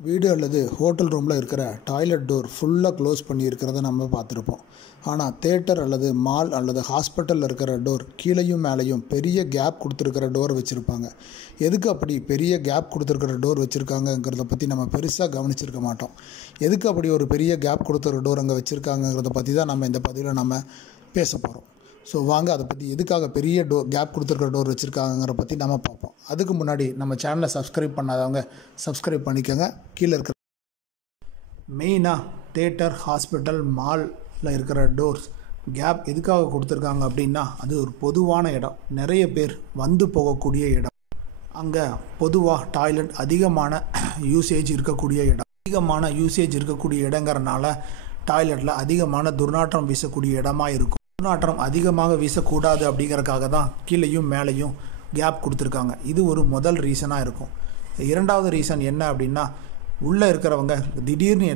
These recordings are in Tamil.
வீடு அல்லது ஹோட்டல் ரூமில் இருக்கிற டாய்லெட் டோர் ஃபுல்லாக க்ளோஸ் பண்ணி இருக்கிறத நம்ம பார்த்துருப்போம். ஆனால் தேட்டர் அல்லது மால் அல்லது ஹாஸ்பிட்டலில் இருக்கிற டோர் கீழேயும் மேலேயும் பெரிய கேப் கொடுத்துருக்கிற டோர் வச்சுருப்பாங்க. எதுக்கு அப்படி பெரிய கேப் கொடுத்துருக்கிற டோர் வச்சுருக்காங்கங்கிறத பற்றி நம்ம பெருசாக கவனிச்சிருக்க மாட்டோம். எதுக்கு அப்படி ஒரு பெரிய கேப் கொடுத்துருக்கிற டோர் அங்கே வச்சுருக்காங்கங்கிறத பற்றி தான் நம்ம இந்த பதிவில் நம்ம பேச போகிறோம். ஸோ வாங்க அதை பற்றி எதுக்காக பெரிய கேப் கொடுத்துருக்கிற டோர் வச்சுருக்காங்கிற பற்றி நம்ம பார்ப்போம். அதுக்கு முன்னாடி நம்ம சேனலை சப்ஸ்கிரைப் பண்ணாதவங்க சப்ஸ்கிரைப் பண்ணிக்கோங்க. கீழே இருக்கிற மெயினாக தேட்டர், ஹாஸ்பிட்டல், மாலில் இருக்கிற டோர்ஸ் கேப் எதுக்காக கொடுத்துருக்காங்க அப்படின்னா, அது ஒரு பொதுவான இடம், நிறைய பேர் வந்து போகக்கூடிய இடம். அங்கே பொதுவாக டாய்லெட் அதிகமான யூசேஜ் இருக்கக்கூடிய இடம். அதிகமான யூசேஜ் இருக்கக்கூடிய இடங்கிறனால டாய்லெட்டில் அதிகமான துர்நாற்றம் வீசக்கூடிய இடமாக இருக்கும். துர்நாற்றம் அதிகமாக வீசக்கூடாது அப்படிங்கிறக்காக தான் கீழேயும் மேலேயும் கேப் கொடுத்துருக்காங்க. இது ஒரு முதல் ரீசனாக இருக்கும். இரண்டாவது ரீசன் என்ன அப்படின்னா, உள்ளே இருக்கிறவங்க திடீர்னு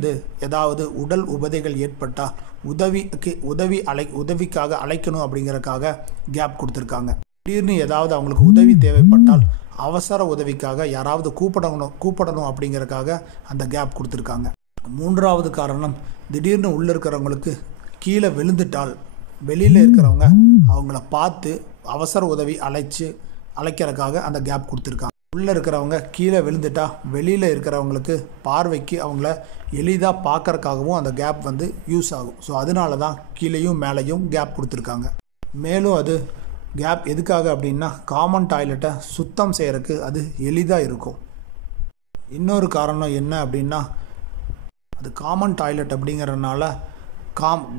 ஏதாவது உடல் உபாதைகள் ஏற்பட்டால் உதவிக்காக அழைக்கணும் அப்படிங்கிறக்காக கேப் கொடுத்துருக்காங்க. திடீர்னு ஏதாவது அவங்களுக்கு உதவி தேவைப்பட்டால் அவசர உதவிக்காக யாராவது கூப்பிடணும் அப்படிங்கிறக்காக அந்த கேப் கொடுத்துருக்காங்க. மூன்றாவது காரணம், திடீர்னு உள்ளே இருக்கிறவங்களுக்கு கீழே விழுந்துட்டால் வெளியில் இருக்கிறவங்க அவங்கள பார்த்து அவசர உதவி அழைக்கிறதுக்காக அந்த கேப் கொடுத்துருக்காங்க. உள்ளே இருக்கிறவங்க கீழே விழுந்துட்டா வெளியில் இருக்கிறவங்களுக்கு பார்வைக்கு அவங்கள எளிதாக பார்க்கறக்காகவும் அந்த கேப் யூஸ் ஆகும். ஸோ அதனால தான் கீழேயும் மேலேயும் கேப் கொடுத்துருக்காங்க. மேலும் அது கேப் எதுக்காக அப்படின்னா, காமன் டாய்லெட்டை சுத்தம் செய்கிறதுக்கு அது எளிதாக இருக்கும். இன்னொரு காரணம் என்ன அப்படின்னா, அது காமன் டாய்லெட் அப்படிங்கிறதுனால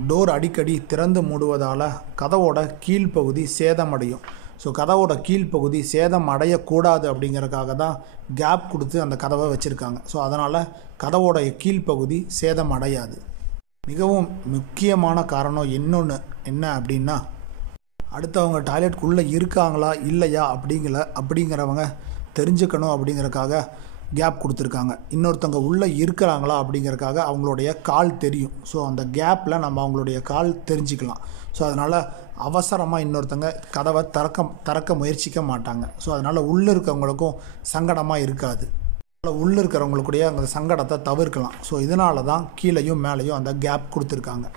டோர் அடிக்கடி திறந்து மூடுவதால் கதவோட கீழ்ப்பகுதி சேதமடையும். ஸோ கதவோட கீழ்ப்பகுதி சேதம் அடையக்கூடாது அப்படிங்கிறதுக்காக தான் கேப் கொடுத்து அந்த கதவை வச்சுருக்காங்க. ஸோ அதனால் கதவோட கீழ்ப்பகுதி சேதம் அடையாது. மிகவும் முக்கியமான காரணம் என்ன அப்படின்னா, அடுத்தவங்க டாய்லெட்டுக்குள்ளே இருக்காங்களா இல்லையா அப்படிங்கிறவங்க தெரிஞ்சுக்கணும் அப்படிங்கிறதுக்காக கேப் கொடுத்துருக்காங்க. இன்னொருத்தவங்க உள்ளே இருக்கிறாங்களா அப்படிங்கிறதுக்காக அவங்களுடைய கால் தெரியும். ஸோ அந்த கேப்பில் நம்ம அவங்களுடைய கால் தெரிஞ்சுக்கலாம். ஸோ அதனால் அவசரமாக இன்னொருத்தங்க கதவை திறக்க முயற்சிக்க மாட்டாங்க. ஸோ அதனால் உள்ளே இருக்கிறவங்களுக்கும் சங்கடமாக இருக்காது. உள்ளே இருக்கிறவங்களுடைய அந்த சங்கடத்தை தவிர்க்கலாம். ஸோ இதனால தான் கீழேயும் மேலேயும் அந்த கேப் கொடுத்துருக்காங்க.